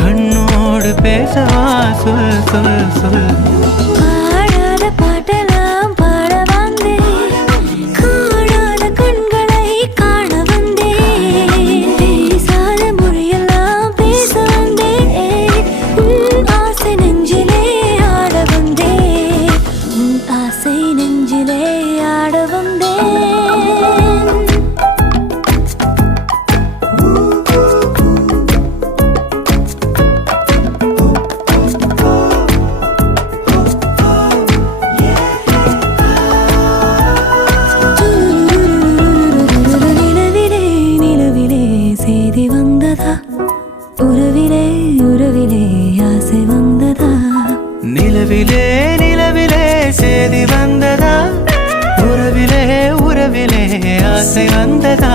கண்ணோடு பேசவா சொல் சொல் சொல். பாடாத பாட்டெல்லாம் பாட வந்தேன், காணாத கண்களை காண வந்தேன், பேசாத மொழியெல்லாம் பேச வந்தேன், உன் ஆசை நெஞ்சிலே ஆட வந்தேன், உன் ஆசை நெஞ்சிலே ஆட வந்தேன். செய்தி வந்ததா, உறவிலே உறவிலே ஆசை வந்ததா, நிலவிலே நிலவிலே செய்தி வந்ததா, உறவிலே உறவிலே ஆசை வந்ததா.